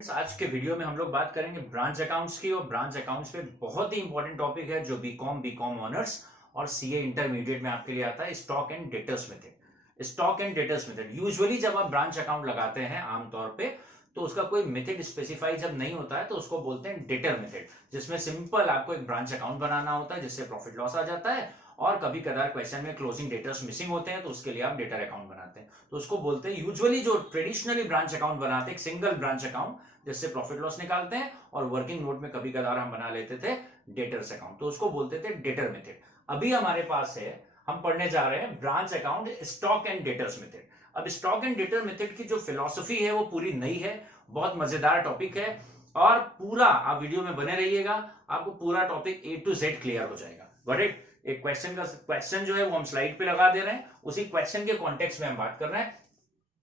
आज के वीडियो में हम लोग बात करेंगे ब्रांच अकाउंट्स की। और ब्रांच अकाउंट्स पे बहुत ही इंपॉर्टेंट टॉपिक है जो बीकॉम ऑनर्स और सीए इंटरमीडिएट में आपके लिए आता है, stock and debtors method. Stock and debtors method usually जब आप ब्रांच अकाउंट लगाते हैं आमतौर पे तो उसका कोई मेथड स्पेसिफाई जब नहीं होता है तो उसको बोलते हैं डेटर मेथड, जिसमें सिंपल आपको एक ब्रांच अकाउंट बनाना होता है जिससे प्रॉफिट लॉस आ जाता है। और कभी कदार क्वेश्चन में क्लोजिंग डेटर्स मिसिंग होते हैं तो उसके लिए आप डेटर अकाउंट बनाते हैं, तो उसको बोलते हैं यूजुअली जो ट्रेडिशनली ब्रांच अकाउंट बनाते हैं एक सिंगल ब्रांच अकाउंट जिससे प्रॉफिट लॉस निकालते हैं। और वर्किंग नोट में कभी कदार हम बना लेते थे डेटर्स अकाउंट, तो उसको बोलते थे डेटर मेथड। अभी हमारे पास है, हम पढ़ने जा रहे हैं branch account stock and debtors method. अब स्टॉक एंड डेटर मेथड की जो फिलॉसफी है वो पूरी नई है, बहुत मजेदार टॉपिक है और पूरा आप वीडियो में बने रहिएगा, आपको पूरा topic A to Z clear हो जाएगा। Got it? एक क्वेश्चन जो है वो हम स्लाइड पे लगा दे रहे हैं, उसी क्वेश्चन के कॉन्टेक्स्ट में हम बात कर रहे हैं।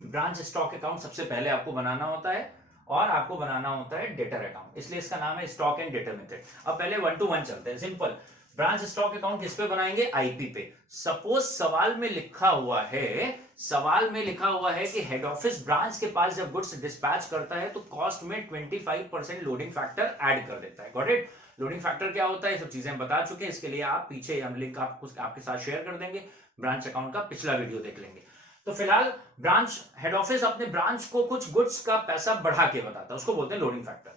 ब्रांच स्टॉक अकाउंट सबसे पहले आपको बनाना होता है और आपको बनाना होता है डेटर अकाउंट, इसलिए इसका नाम है स्टॉक एंड डेटर मेथड। अब पहले 1 to 1 चलते हैं। सिंपल, ब्रांच स्टॉक अकाउंट किस पे बनाएंगे? आईपी पे। सपोज सवाल में लिखा हुआ है कि हेड ऑफिस ब्रांच के पास जब गुड्स डिस्पैच करता है तो कॉस्ट में 25% लोडिंग फैक्टर ऐड कर देता है। Got it? लोडिंग फैक्टर क्या होता है, सब चीजें हम बता चुके हैं। इसके लिए आप पीछे हम लिंक आपके साथ शेयर कर देंगे, ब्रांच अकाउंट का पिछला वीडियो देख लेंगे। तो फिलहाल ब्रांच हेड ऑफिस अपने ब्रांच को कुछ गुड्स का पैसा बढ़ा के बताता है, उसको बोलते हैं लोडिंग फैक्टर।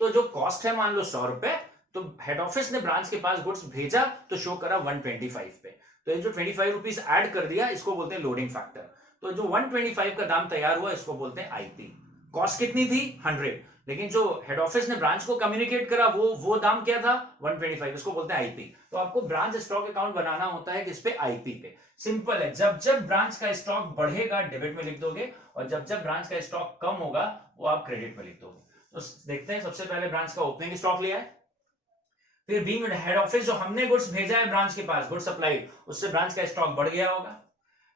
तो जो कॉस्ट है मान लो 100 रुपए, तो हेड ऑफिस ने ब्रांच के पास गुड्स भेजा तो शो करा 125 पे, तो ये जो 25 रुपीज ऐड कर दिया इसको बोलते हैं लोडिंग फैक्टर। तो जो 125 का दाम तैयार हुआ इसको बोलते हैं आईपी। कॉस्ट कितनी थी? 100, लेकिन जो हेड ऑफिस ने ब्रांच को कम्युनिकेट करा वो दाम क्या था? 125, इसको बोलते हैं आईपी। तो आपको ब्रांच स्टॉक अकाउंट बनाना होता है किस पे? आईपी पे। सिंपल है, जब जब ब्रांच का स्टॉक बढ़ेगा डेबिट में लिख दोगे और जब जब ब्रांच का स्टॉक कम होगा वो आप क्रेडिट में लिख दोगे। तो देखते हैं, सबसे पहले ब्रांच का ओपनिंग स्टॉक लिया है, फिर बीइंग हेड ऑफिस जो हमने गुड्स भेजा है ब्रांच के पास, गुड्स सप्लाई, उससे ब्रांच का स्टॉक बढ़ गया होगा।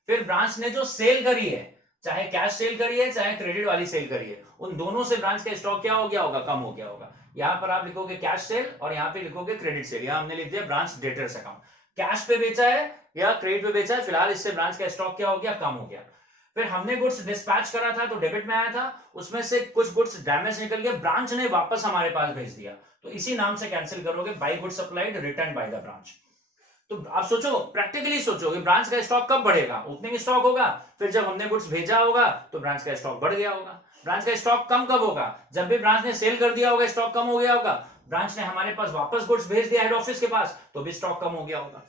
फिर ब्रांच ने जो सेल करी है, चाहे कैश सेल करी है चाहे क्रेडिट वाली सेल करी है, उन दोनों से ब्रांच का स्टॉक क्या हो गया होगा? कम हो गया होगा। यहां पर आप लिखोगे कैश सेल और यहां पे लिखोगे क्रेडिट सेल। यहां हमने लिख दिया ब्रांच डेटर्स अकाउंट। कैश पे बेचा है या क्रेडिट पे बेचा है, फिलहाल इससे ब्रांच का स्टॉक क्या हो गया? कम हो गया। फिर हमने गुड्स डिस्पैच करा था तो डेबिट में आया था, उसमें से कुछ गुड्स डैमेज निकल गया, ब्रांच ने वापस हमारे पास भेज दिया, तो इसी नाम से कैंसिल करोगे, by goods supplied return by the branch. तो आप सोचो, प्रैक्टिकली सोचो कि ब्रांच का स्टॉक कब बढ़ेगा? ओपनिंग स्टॉक होगा, फिर जब हमने गुड्स भेजा होगा तो ब्रांच का स्टॉक बढ़ गया होगा। ब्रांच का स्टॉक कम कब होगा? जब भी ब्रांच ने सेल कर दिया होगा, स्टॉक कम हो गया होगा। ब्रांच ने हमारे पास वापस गुड्स भेज दिया हेड ऑफिस के पास तो भी स्टॉक कम हो गया होगा।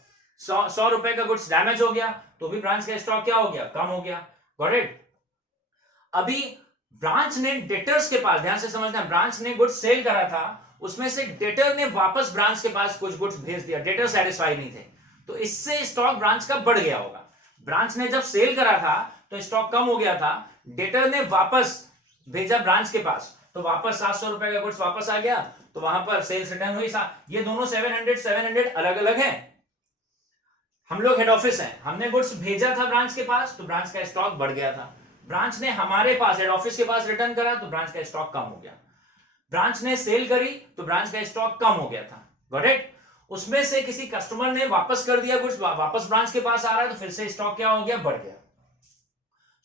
100 रुपए का गुड्स डैमेज हो गया तो भी ब्रांच का स्टॉक क्या हो गया? कम हो गया। Got it? अभी ब्रांच ने डेटर्स के पास, ध्यान से समझना, ब्रांच ने गुड्स सेल करा था, उसमें से डेटर ने वापस ब्रांच के पास कुछ गुड्स भेज दिया, डेटर सेटिस्फाई नहीं थे, तो इससे स्टॉक ब्रांच का बढ़ गया होगा। ब्रांच ने जब सेल करा था तो स्टॉक कम हो गया था, डेटर ने वापस भेजा ब्रांच के पास तो वापस 700 रुपए का गुड्स वापस आ गया, तो वहां पर सेल्स रिटर्न हुई। ये दोनों 700 अलग अलग है। हम लोग हेड ऑफिस हैं, हमने गुड्स भेजा था ब्रांच के पास तो ब्रांच का स्टॉक बढ़ गया था। ब्रांच ने हमारे पास हेड ऑफिस के पास रिटर्न करा तो ब्रांच का स्टॉक कम हो गया। ब्रांच ने सेल करी तो ब्रांच का स्टॉक कम हो गया था। Got it? उसमें से किसी कस्टमर ने वापस कर दिया गुड्स, वापस ब्रांच के पास आ रहा है तो फिर से स्टॉक क्या हो गया? बढ़ गया।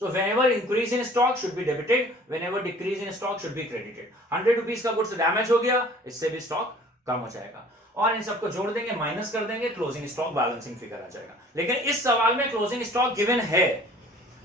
So whenever increase in stock should be debited, whenever decrease in stock should be credited. 100 rupees का गुड्स डैमेज हो गया, इससे भी स्टॉक कम हो जाएगा और इन सबको जोड़ देंगे, माइनस कर देंगे, क्लोजिंग स्टॉक बैलेंसिंग फिगर आ जाएगा। लेकिन इस सवाल में क्लोजिंग स्टॉक गिवन है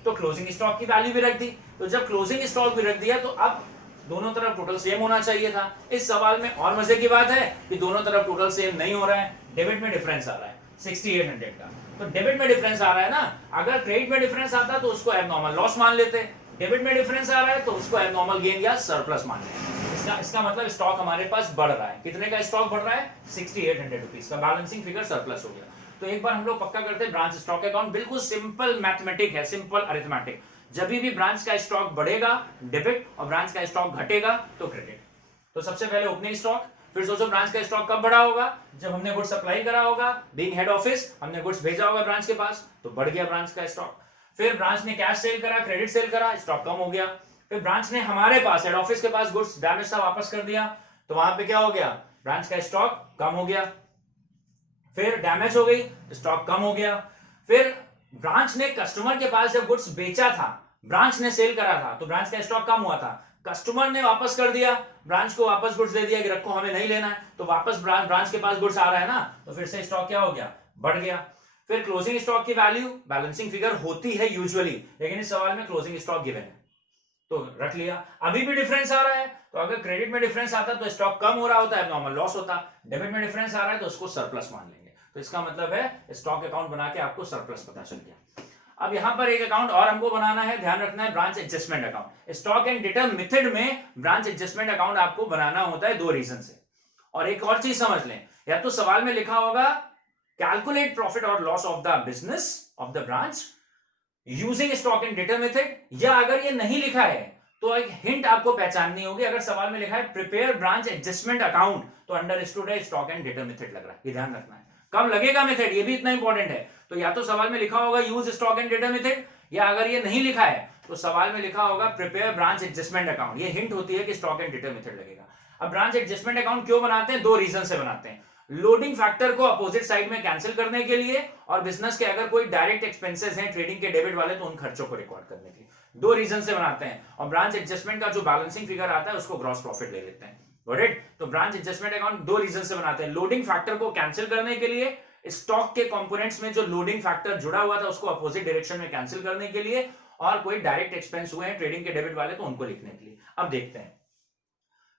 तो क्लोजिंग स्टॉक की वैल्यू भी रख दी, तो जब क्लोजिंग स्टॉक भी रख दिया तो अब दोनों तरफ टोटल सेम होना चाहिए था। इस सवाल में और मजे की बात है कि दोनों तरफ टोटल सेम नहीं हो रहा है, डेबिट में डिफरेंस आ रहा है 6800 का। तो डेबिट में डिफरेंस आ रहा है ना, अगर क्रेडिट में डिफरेंस आता तो उसको एबनॉर्मल लॉस मान लेते, डेबिट में डिफरेंस आ रहा है तो उसको एबनॉर्मल गेन या सरप्लस मान लेते। इसका मतलब स्टॉक हमारे पास बढ़ रहा है। कितने का स्टॉक बढ़ रहा है? 6800 रुपीज का। बैलेंसिंग फिगर सरप्लस हो गया। तो एक बार हम लोग पक्का करते हैं, ब्रांच स्टॉक अकाउंट बिल्कुल सिंपल मैथमेटिक है, सिंपल अरिथमेटिक। जब भी ब्रांच का स्टॉक बढ़ेगा डेबिट और ब्रांच का स्टॉक घटेगा तो क्रेडिट। तो सबसे पहले ओपनिंग स्टॉक, फिर सोचो ब्रांच का स्टॉक कब बढ़ा होगा? जब हमने गुड्स सप्लाई करा होगा, बीइंग हेड ऑफिस हमने गुड्स भेजा होगा ब्रांच के पास तो बढ़ गया ब्रांच का स्टॉक। फिर ब्रांच ने कैश सेल करा, क्रेडिट सेल करा, स्टॉक कम हो गया। फिर ब्रांच ने हमारे पास हेड ऑफिस के पास गुड्स डैमेज था वापस कर दिया, तो वहां पे क्या हो गया? ब्रांच का स्टॉक कम हो गया। फिर डैमेज हो गई, स्टॉक कम हो गया। फिर ब्रांच ने कस्टमर के पास जब गुड्स बेचा था, ब्रांच ने सेल करा था तो ब्रांच का स्टॉक कम हुआ था, कस्टमर ने वापस कर दिया, ब्रांच को वापस गुड्स दे दिया कि रखो हमें नहीं लेना है, तो वापस ब्रांच के पास गुड्स आ रहा है ना, तो फिर से स्टॉक क्या हो गया, बढ़ गया। फिर क्लोजिंग स्टॉक की वैल्यू बैलेंसिंग फिगर होती है यूजुअली, लेकिन इस सवाल में क्लोजिंग स्टॉक गिवन है तो रख लिया। अभी भी डिफरेंस आ रहा है, तो अगर क्रेडिट में डिफरेंस आता तो स्टॉक कम हो रहा होता है, नॉर्मल लॉस होता। डेबिट में डिफरेंस आ रहा है तो उसको सरप्लस मान लेंगे, तो इसका मतलब है स्टॉक अकाउंट बना के आपको सरप्लस पता चल गया। अब यहां पर एक अकाउंट और हमको बनाना है, ध्यान रखना है, branch adjustment account. Stock and data method में ब्रांच एडजस्टमेंट अकाउंट आपको बनाना होता है दो रीजन से। और एक और चीज समझ लें, या तो सवाल में लिखा होगा कैलकुलेट प्रॉफिट और loss of the business of the branch using stock and data method, या अगर ये नहीं लिखा है तो एक हिंट आपको पहचाननी होगी। अगर सवाल में लिखा है प्रिपेयर ब्रांच एडजस्टमेंट अकाउंट तो अंडरस्टूड है स्टॉक एंड डेटा मेथड लग रहा है, ये ध्यान रखना है। कब लगेगा मेथड, ये भी इतना इंपॉर्टेंट है। तो या तो सवाल में लिखा होगा use stock and data method, या अगर ये नहीं लिखा है तो सवाल में लिखा होगा प्रिपेयर ब्रांच एडजस्टमेंट अकाउंट, ये हिंट होती है कि स्टॉक एंड डेटा मेथड लगेगा। अब ब्रांच एडजस्टमेंट अकाउंट क्यों बनाते हैं, दो रीजन से बनाते हैं। लोडिंग फैक्टर को अपोजिट साइड में कैंसिल करने के लिए, और बिजनेस के अगर कोई डायरेक्ट एक्सपेंसेस हैं ट्रेडिंग के डेबिट वाले तो उन खर्चों को रिकॉर्ड करने के लिए, दो रीजन से बनाते हैं। और ब्रांच एडजस्टमेंट का जो बैलेंसिंग फिगर आता है उसको ग्रॉस प्रॉफिट ले लेते हैं, गॉट इट। तो ब्रांच एडजस्टमेंट अकाउंट दो रीजन से बनाते हैं, लोडिंग फैक्टर को कैंसिल करने के लिए, स्टॉक के कंपोनेंट्स में जो लोडिंग फैक्टर जुड़ा हुआ था उसको अपोजिट डायरेक्शन में कैंसिल करने के लिए, और कोई डायरेक्ट एक्सपेंस हुए हैं ट्रेडिंग के डेबिट वाले तो उनको लिखने के लिए। अब देखते हैं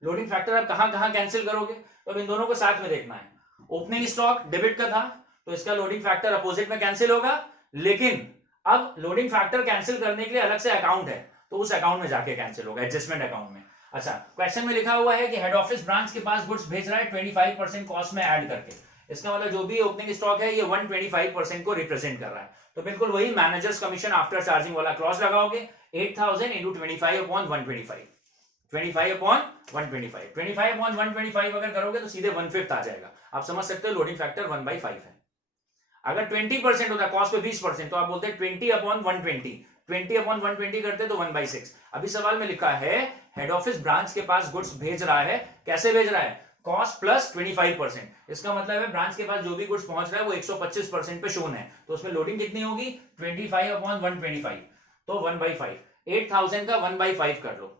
लोडिंग फैक्टर आप कहां कहां कैंसिल करोगे, तो इन दोनों को साथ में देखना है। ओपनिंग स्टॉक डेबिट का था तो इसका लोडिंग फैक्टर अपोजिट में कैंसिल होगा, लेकिन अब लोडिंग फैक्टर कैंसिल करने के लिए अलग से अकाउंट है तो उस अकाउंट में जाके कैंसिल होगा, एडजस्टमेंट अकाउंट में। अच्छा, क्वेश्चन में लिखा हुआ है कि हेड ऑफिस ब्रांच के पास गुड्स भेज रहा है 25% कॉस्ट में ऐड करके, इसका मतलब जो भी ओपनिंग स्टॉक है ये 125% को रिप्रेजेंट कर रहा है। तो बिल्कुल वही मैनेजर्स कमीशन आफ्टर चार्जिंग वाला क्लॉज लगाओगे, 8000 इंटू 25/125, 25/125, 25/125 अगर करोगे तो सीधे 1/5 आ जाएगा। आप समझ सकते हो लोडिंग फैक्टर 1/5 है। अगर 20% होता, कॉस्ट पे 20%, तो आप बोलते 20/120, 20/120 करते तो 1/6। अभी सवाल में लिखा है हेड ऑफिस ब्रांच के पास गुड्स भेज रहा है, कैसे भेज रहा है, कॉस्ट प्लस 25%। इसका मतलब है ब्रांच के पास जो भी गुड्स पहुंच रहा है वो 125% पे शोन है, तो उसमें लोडिंग कितनी होगी 25/125, तो 1/5, 8000 का 1/5 कर लो,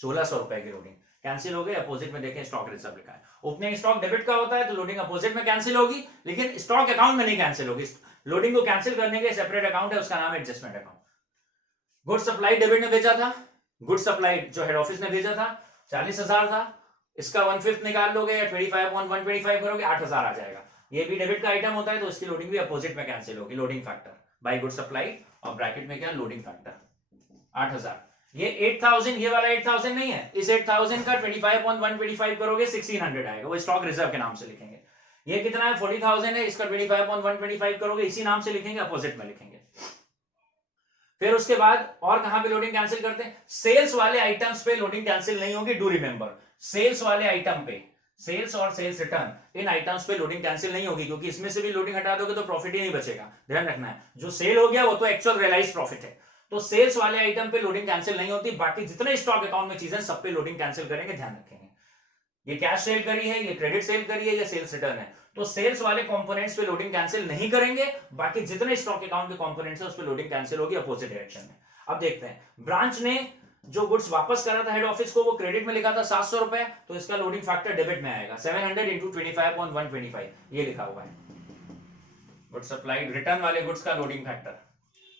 1600 रुपए की लोडिंग कैंसिल हो गई। अपोजिट में देखें स्टॉक रिजर्व लिखा है, ओपनिंग स्टॉक डेबिट का होता है तो लोडिंग अपोजिट में कैंसिल होगी, लेकिन स्टॉक अकाउंट में नहीं कैंसिल होगी। लोडिंग को कैंसिल करने के लिए सेपरेट अकाउंट है, उसका नाम है adjustment account. Good supply debit ने भेजा था, गुड सप्लाई जो हेड ऑफिस ने भेजा था 40,000 था, इसका 1/5 निकाल लोगे या 25/125 करोगे 8,000 आ जाएगा। ये भी डेबिट का आइटम होता है तो इसकी लोडिंग भी अपोजिट में कैंसिल होगी, loading factor by good supply, और ब्रैकेट में क्या लोडिंग फैक्टर 8,000। ये 8000, ये वाला 8000 नहीं है, इस 8000 का 25/125 करोगे 1600 आएगा, वो स्टॉक रिजर्व के नाम से लिखेंगे। ये कितना है 40,000 है, इसका 25/125 करोगे इसी नाम से लिखेंगे, अपोजिट में लिखेंगे। फिर उसके बाद और कहां पे लोडिंग कैंसिल करते हैं, सेल्स वाले आइटम्स पे लोडिंग कैंसिल नहीं होगी। डू रिमेंबर, सेल्स वाले आइटम पे, सेल्स और सेल्स रिटर्न इन आइटम्स पे लोडिंग कैंसिल नहीं होगी, क्योंकि इसमें से भी लोडिंग हटा दोगे तो प्रॉफिट ही नहीं बचेगा। ध्यान रखना है, जो सेल हो गया वो तो एक्चुअल रियलाइज प्रॉफिट है, तो सेल्स वाले आइटम पे लोडिंग कैंसिल नहीं होती। बाकी जितने स्टॉक अकाउंट में चीजें सब पे लोडिंग कैंसिल करेंगे, ध्यान रखेंगे। ये कैश सेल करी है, ये क्रेडिट सेल करी है, या सेल्स रिटर्न है, तो सेल्स वाले कंपोनेंट्स पे लोडिंग कैंसिल नहीं करेंगे। बाकी जितने स्टॉक अकाउंट के कंपोनेंट्स है उस पे लोडिंग कैंसिल होगी अपोजिट डायरेक्शन में। अब देखते हैं, ब्रांच ने जो गुड्स वापस करा था हेड ऑफिस को वो क्रेडिट में लिखा था 700 रुपए, तो इसका लोडिंग फैक्टर डेबिट में आएगा 700 इंटू 25/125, ये लिखा हुआ है। गुड सप्लाई रिटर्न वाले गुड्स का लोडिंग फैक्टर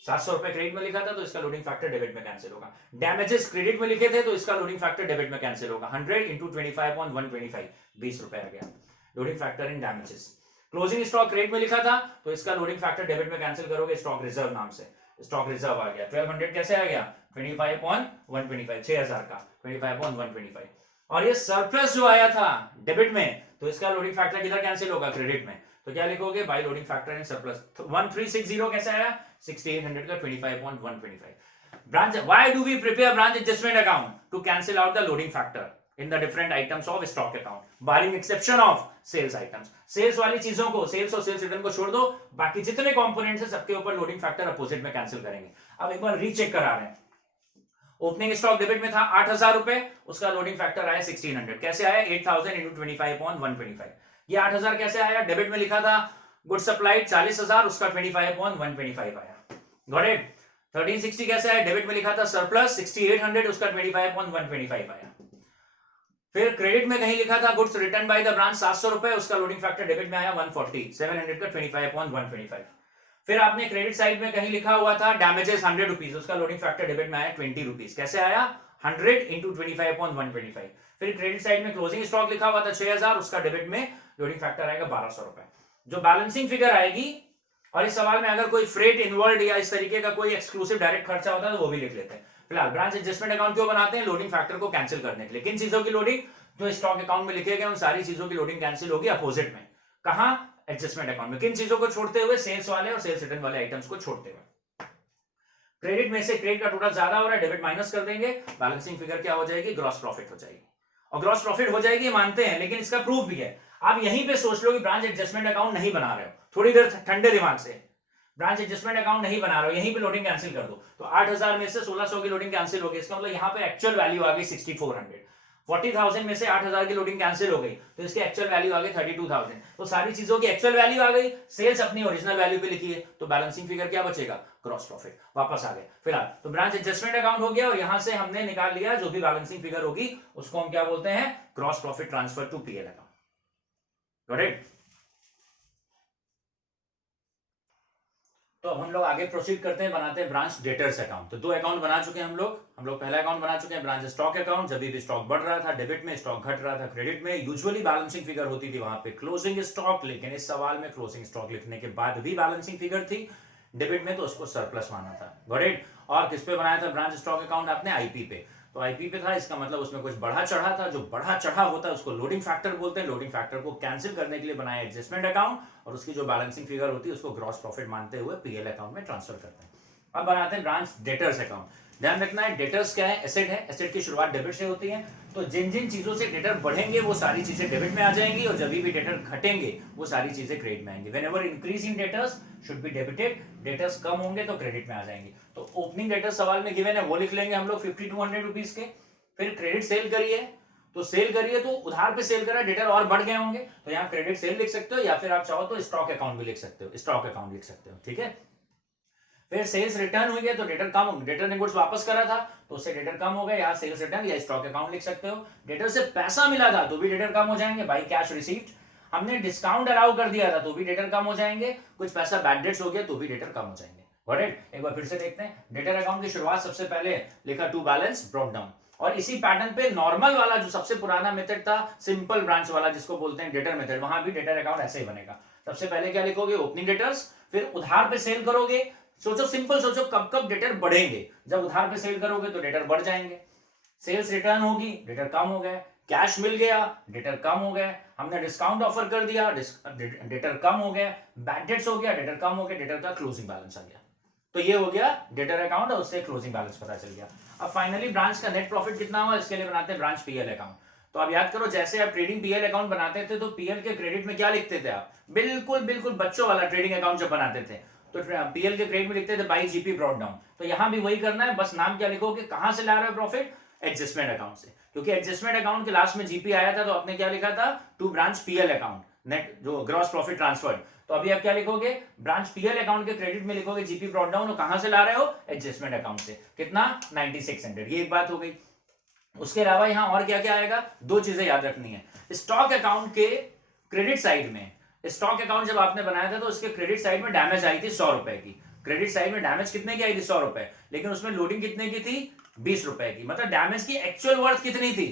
700 रुपए क्रेडिट में लिखा था तो इसका लोडिंग फैक्टर डेबिट में कैंसिल होगा। डैमेजेस क्रेडिट में लिखे थे तो इसका लोडिंग फैक्टर डेबिट में कैंसिल होगा, 100 इंटू 25/125, 20 रुपए आ गया लोडिंग फैक्टर इन डैमेजेस। क्लोजिंग स्टॉक क्रेडिट में लिखा था तो इसका लोडिंग फैक्टर डेबिट में कैंसिल करोगे स्टॉक रिजर्व नाम से, स्टॉक रिजर्व आ गया 1200 कैसे आ गया 25/125, 6000 का 25/125। और ये सरप्लस जो आया था डेबिट में तो इसका लोडिंग फैक्टर किधर कैंसिल होगा, क्रेडिट में, तो क्या लिखोगे by loading factor in surplus. 1360 कैसे आया 6800 का 25/125। Branch, why do we prepare branch adjustment account to cancel out the loading factor in the different items of stock account barring exception of sales items. Sales वाली चीजों को, sales और sales return को छोड़ दो, बाकी जितने कंपोनेंट्स है सबके ऊपर लोडिंग फैक्टर अपोजिट में कैंसिल करेंगे। अब एक बार रीचेक करा रहे हैं, ओपनिंग स्टॉक डेबिट में था 8000 रुपए, उसका लोडिंग फैक्टर आया 1600, कैसे आया 8000 इंटू 25/125। ये 8000 कैसे आया, डेबिट में लिखा था गुड सप्लाई 40,000, उसका 25/125 आया, गॉट इट। 1360 कैसे आया? डेबिट में लिखा था सरप्लस 6800, उसका 25.125 आया। फिर क्रेडिट में कहीं लिखा था goods return by the branch 700 रुपए, उसका लोडिंग फैक्टर डेबिट में आया 140, 700 का 25.125। फिर आपने क्रेडिट साइड में कहीं लिखा हुआ था डैमेजेस 100 रुपीज, उसका लोडिंग फैक्टर डेबिट में आया 20 रुपीज। कैसे आया? 100 इंटू 25.125। फिर क्रेडिट साइड में क्लोजिंग स्टॉक लिखा हुआ था 6000, उसका डेबिट में लोडिंग फैक्टर आएगा 1200 रुपए। जो बैलेंसिंग फिगर आएगी, और इस सवाल में अगर कोई फ्रेट इन्वॉल्व या इस तरीके का कोई एक्सक्लूसिव डायरेक्ट खर्चा होता है तो वो भी लिख लेते हैं। फिलहाल ब्रांच एडजस्टमेंट अकाउंट क्यों बनाते हैं? लोडिंग फैक्टर को कैंसिल करने के लिए। किन चीजों की लोडिंग? जो स्टॉक अकाउंट में लिखे गए उन सारी चीजों की लोडिंग कैंसिल होगी अपोजिट में। कहां? एडजस्टमेंट अकाउंट में। किन चीजों को छोड़ते हुए? सेल्स वाले और सेल्स रिटर्न वाले आइटम्स को छोड़ते हुए। क्रेडिट में से क्रेडिट का टोटल ज्यादा हो रहा है, डेबिट माइनस कर देंगे, बैलेंसिंग फिगर क्या हो जाएगी? ग्रॉस प्रॉफिट हो जाएगी। और ग्रॉस प्रॉफिट हो जाएगी मानते हैं, लेकिन इसका प्रूफ भी है। आप यहीं पे सोच लो कि ब्रांच एडजस्टमेंट अकाउंट नहीं बना रहे हो, थोड़ी देर ठंडे दिमाग से ब्रांच एडजस्टमेंट अकाउंट नहीं बना रहे हो, यहीं पे लोडिंग कैंसिल कर दो, तो 8000 में से 1600 की लोडिंग कैंसिल हो गई। इसका मतलब यहाँ पे एक्चुअल वैल्यू आ गई 6400। 40,000 में से 8000 की लोडिंग कैंसिल हो गई, तो इसकी एक्चुअल वैल्यू आ गई 32,000। तो सारी चीजों की एक्चुअल वैल्यू आ गई, सेल्स अपनी ओरिजिनल वैल्यू पे लिखी है, तो बैलेंसिंग फिगर क्या बचेगा? ग्रॉस प्रॉफिट वापस आ गए। फिलहाल तो ब्रांच एडजस्टमेंट अकाउंट हो गया, और यहां से हमने निकाल लिया जो भी बैलेंसिंग फिगर होगी उसको हम क्या बोलते हैं? Gross profit transfer to PL account. Got it? तो अब हम लोग आगे प्रोसीड करते हैं, बनाते हैं ब्रांच डेटर्स अकाउंट। तो दो अकाउंट बना चुके हैं हम लोग पहला अकाउंट बना चुके हैं ब्रांच स्टॉक अकाउंट। जब भी स्टॉक बढ़ रहा था डेबिट में, स्टॉक घट रहा था क्रेडिट में। यूजुअली बैलेंसिंग फिगर होती थी वहां पे क्लोजिंग स्टॉक, लेकिन इस सवाल में क्लोजिंग स्टॉक लिखने के बाद भी बैलेंसिंग फिगर थी डेबिट में, तो उसको सरप्लस माना था। Got it? और किस पे बनाया था ब्रांच स्टॉक अकाउंट आपने? आईपी पे। तो आईपी पे था, इसका मतलब उसमें कुछ बढ़ा चढ़ा था। जो बढ़ा चढ़ा होता है उसको लोडिंग फैक्टर बोलते हैं। लोडिंग फैक्टर को कैंसिल करने के लिए बनाया एडजस्टमेंट अकाउंट, और उसकी जो बैलेंसिंग फिगर होती है उसको ग्रॉस प्रॉफिट मानते हुए पीएल अकाउंट में ट्रांसफर करते हैं। अब बनाते हैं ब्रांच डेटर्स अकाउंट। ध्यान रखना है डेटर्स क्या है? एसेट है, एसेट की शुरुआत डेबिट से होती है। तो जिन जिन चीजों से डेटर बढ़ेंगे वो सारी चीजें डेबिट में आ जाएंगी, और जब भी डेटर घटेंगे वो सारी चीजें क्रेडिट में आएंगी। Whenever increase in debtors should be debited, debtors कम होंगे तो क्रेडिट में आ जाएंगे। तो ओपनिंग डेटर्स सवाल में गिवन है वो लिख लेंगे हम लोग 5200 रुपीज के। फिर क्रेडिट सेल करिए, तो सेल करिए तो उधार पे सेल करा, डेटर और बढ़ गए होंगे, तो यहाँ क्रेडिट सेल लिख सकते हो, या फिर आप चाहो तो स्टॉक अकाउंट भी लिख सकते हो, स्टॉक अकाउंट लिख सकते हो। ठीक है? फिर सेल्स रिटर्न हुई है तो डेटर कम होंगे, डेटर ने गुड्स वापस करा था तो उससे डेटर कम हो गए, या सेल्स रिटर्न या स्टॉक अकाउंट लिख सकते हो। डेटर से पैसा मिला था तो भी डेटर कम हो जाएंगे, बाई कैश रिसीव्ड। हमने डिस्काउंट अलाउ कर दिया था तो भी डेटर कम हो जाएंगे, कुछ पैसा बैड डेट्स हो गया तो भी डेटर कम हो जाएंगे। Got it? एक बार फिर से देखते हैं। डेटर अकाउंट की शुरुआत सबसे पहले लिखा टू बैलेंस ब्रॉट डाउन, और इसी पैटर्न पे नॉर्मल वाला जो सबसे पुराना मेथड था, सिंपल ब्रांच वाला जिसको बोलते हैं डेटर मेथड, वहां भी डेटर अकाउंट ऐसे ही बनेगा। सबसे पहले क्या लिखोगे? ओपनिंग डेटर्स, फिर उधार पे सेल करोगे। सोचो सिंपल, सोचो कब कब डेटर बढ़ेंगे? जब उधार पे सेल करोगे तो डेटर बढ़ जाएंगे। सेल्स रिटर्न होगी, डेटर कम हो गए। कैश मिल गया, डेटर कम हो गए। हमने डिस्काउंट ऑफर कर दिया, डेटर कम हो गए। बैड डेट्स हो गया, डेटर कम हो गए, डेटर का क्लोजिंग बैलेंस आ गया। तो ये हो गया डेटर अकाउंट, और उससे क्लोजिंग बैलेंस पता चल गया। अब फाइनली ब्रांच का नेट प्रॉफिट कितना हुआ, इसके लिए बनाते हैं ब्रांच पीएल अकाउंट। तो आप याद करो, जैसे आप ट्रेडिंग पीएल अकाउंट बनाते थे तो पीएल के क्रेडिट में क्या लिखते थे आप? बिल्कुल बिल्कुल बच्चों वाला ट्रेडिंग अकाउंट जब बनाते थे तो पीएल के क्रेडिट में लिखते थे बाई जीपी ब्रॉट डाउन। तो यहां भी वही करना है, बस नाम क्या लिखोगे, कहां से ला रहे हो प्रॉफिट? एडजस्टमेंट अकाउंट से, क्योंकि एडजस्टमेंट अकाउंट के लास्ट में जीपी आया था तो आपने क्या लिखा था? To branch PL account, net जो ग्रॉस प्रॉफिट ट्रांसफर्ड। तो अभी आप क्या लिखोगे? ब्रांच पीएल अकाउंट के क्रेडिट में लिखोगे जीपी ब्रॉट डाउन, और कहां से ला रहे हो? एडजस्टमेंट अकाउंट से। कितना? 9600। ये एक बात हो गई। उसके अलावा यहां और क्या क्या आएगा? दो चीजें याद रखनी है। स्टॉक अकाउंट के क्रेडिट साइड में, स्टॉक अकाउंट जब आपने बनाया था तो उसके क्रेडिट साइड में डैमेज आई थी 100 रुपए की। क्रेडिट साइड में डैमेज कितने की आई थी? 100 रुपए, लेकिन उसमें लोडिंग कितने की थी? 20 रुपए की। मतलब डैमेज की एक्चुअल वर्थ कितनी थी?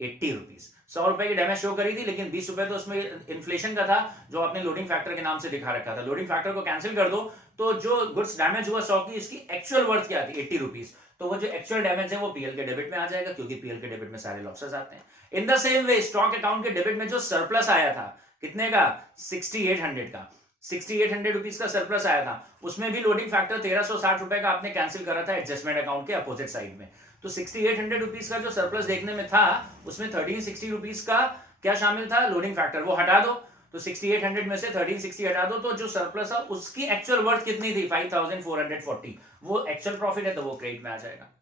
80 रुपीज। 100 रुपए की डैमेज शो करी थी, लेकिन 20 रुपए तो उसमें इन्फ्लेशन का था जो आपने लोडिंग फैक्टर के नाम से दिखा रखा था। लोडिंग फैक्टर को कैंसिल कर दो तो जो गुड्स डैमेज हुआ 100 की, इसकी एक्चुअल वर्थ क्या थी? 80 रुपीज। तो वो जो एक्चुअल डैमेज है वो पीएल के डेबिट में आ जाएगा, क्योंकि पीएल के डेबिट में सारे लॉसेस आते हैं। In the same way stock account के डेबिट में जो सरप्लस आया था, कितने का? 6800 का। 6800 रुपीज का सरप्लस आया था, उसमें भी लोडिंग फैक्टर 1360 रुपए का आपने कैंसिल करा था एडजस्टमेंट अकाउंट के अपोजिट साइड में। तो 6800 रुपीज का जो सरप्लस देखने में था उसमें 1360 रुपीज का क्या शामिल था? Loading factor. वो हटा दो, तो 6800 में से 1360 हटा दो, तो जो सरप्लस है उसकी एक्चुअल वर्थ कितनी थी? 5440। वो एक्चुअल प्रॉफिट है तो वो क्रेडिट में आ जाएगा।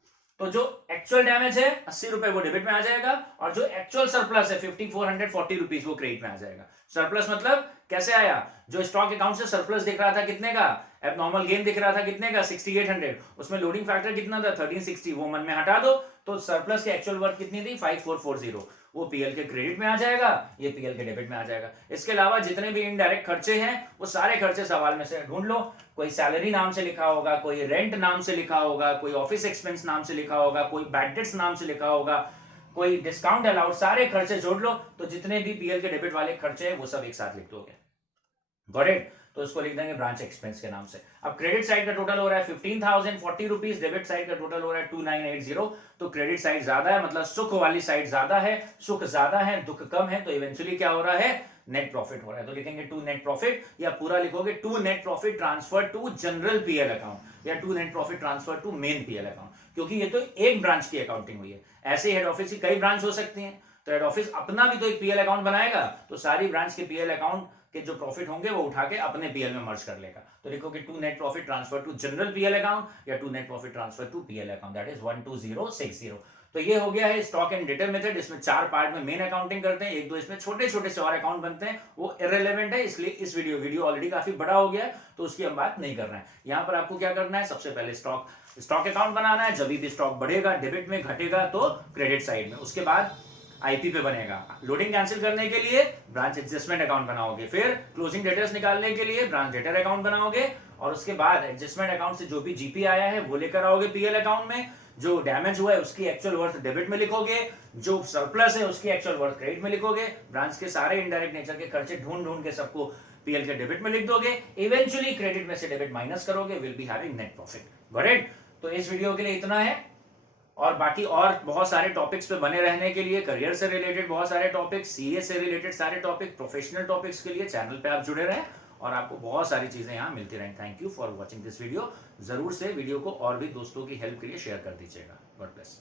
तो जो एक्चुअल डैमेज है 80 रुपए वो डेबिट में आ जाएगा, और जो एक्चुअल सरप्लस है 5440 रुपीज वो क्रेडिट में आ जाएगा। सरप्लस मतलब कैसे आया, जो स्टॉक अकाउंट से सरप्लस दिख रहा था कितने का, एबनॉर्मल गेन दिख रहा था कितने का 6800, उसमें लोडिंग फैक्टर कितना था 1360, वो मन में हटा दो तो सरप्लस की एक्चुअल वर्थ कितनी थी 5440, वो पीएल के क्रेडिट में आ जाएगा, ये पीएल के डेबिट में आ जाएगा। इसके अलावा जितने भी इनडायरेक्ट खर्चे हैं वो सारे खर्चे सवाल में से ढूंढ लो, कोई सैलरी नाम से लिखा होगा, कोई रेंट नाम से लिखा होगा, कोई ऑफिस एक्सपेंस नाम से लिखा होगा, कोई बैड डेट्स नाम से लिखा होगा, कोई डिस्काउंट अलाउड, सारे खर्चे जोड़ लो तो जितने भी पीएल के डेबिट वाले खर्चे हैं वो सब एक साथ लिख दोगे। Got it? तो इसको लिख देंगे ब्रांच एक्सपेंस के नाम से। अब क्रेडिट साइड का टोटल हो रहा है 15,040 रुपीज, डेबिट साइड का टोटल हो रहा है 2980, तो क्रेडिट साइड ज्यादा है, मतलब सुख वाली साइड ज्यादा है, सुख ज्यादा है दुख कम है, तो इवेंचुअली क्या हो रहा है, नेट प्रॉफिट हो रहा है। तो लिखेंगे टू नेट प्रॉफिट, या पूरा लिखोगे to net profit transfer to general PL account, या to net profit transfer to main PL account, क्योंकि ये तो एक ब्रांच की अकाउंटिंग हुई है। ऐसे हेड ऑफिस की कई ब्रांच हो सकती हैं, तो हेड ऑफिस अपना भी तो एक पीएल अकाउंट बनाएगा, तो सारी ब्रांच के पीएल अकाउंट के जो प्रॉफिट होंगे वो उठा के अपने पीएल में मर्ज कर लेगा। तो लिखोगे to net profit transfer to general PL account या to net profit transfer to PL account, that is 12060। तो ये हो गया है स्टॉक एंड डिटेल मेथड। इसमें 4 पार्ट में मेन अकाउंटिंग करते हैं, एक दो इसमें छोटे छोटे से और अकाउंट बनते हैं, वो इररिलेवेंट है, इसलिए इस वीडियो ऑलरेडी काफी बड़ा हो गया है तो उसकी हम बात नहीं कर रहे हैं। यहां पर आपको क्या करना है, सबसे पहले स्टॉक अकाउंट बनाना है, जब भी स्टॉक बढ़ेगा डेबिट में, घटेगा तो क्रेडिट साइड में, उसके बाद आईपी पे बनेगा, लोडिंग कैंसिल करने के लिए ब्रांच एडजस्टमेंट अकाउंट बनाओगे, फिर क्लोजिंग डेटर्स निकालने के लिए ब्रांच डेटर अकाउंट बनाओगे, और उसके बाद एडजस्टमेंट अकाउंट से जो भी जीपी आया है वो लेकर आओगे पीएल अकाउंट में, जो डैमेज हुआ है उसकी एक्चुअल वर्थ डेबिट में लिखोगे, जो सरप्लस है उसकी एक्चुअल वर्थ क्रेडिट में लिखोगे, ब्रांच के सारे इनडायरेक्ट नेचर के खर्चे ढूंढ के सबको पीएल के डेबिट में लिख दोगे, इवेंचुअली क्रेडिट में से डेबिट माइनस करोगे, will be having net profit. Got it? तो इस वीडियो के लिए इतना है, और बाकी और बहुत सारे टॉपिक्स पे बने रहने के लिए, करियर से रिलेटेड बहुत सारे टॉपिक्स, सीए से रिलेटेड सारे टॉपिक, प्रोफेशनल टॉपिक्स के लिए चैनल पे आप जुड़े रहें और आपको बहुत सारी चीजें यहाँ मिलती रहें। Thank you for watching this video. जरूर से वीडियो को और भी दोस्तों की हेल्प के लिए शेयर कर दीजिएगा। God bless.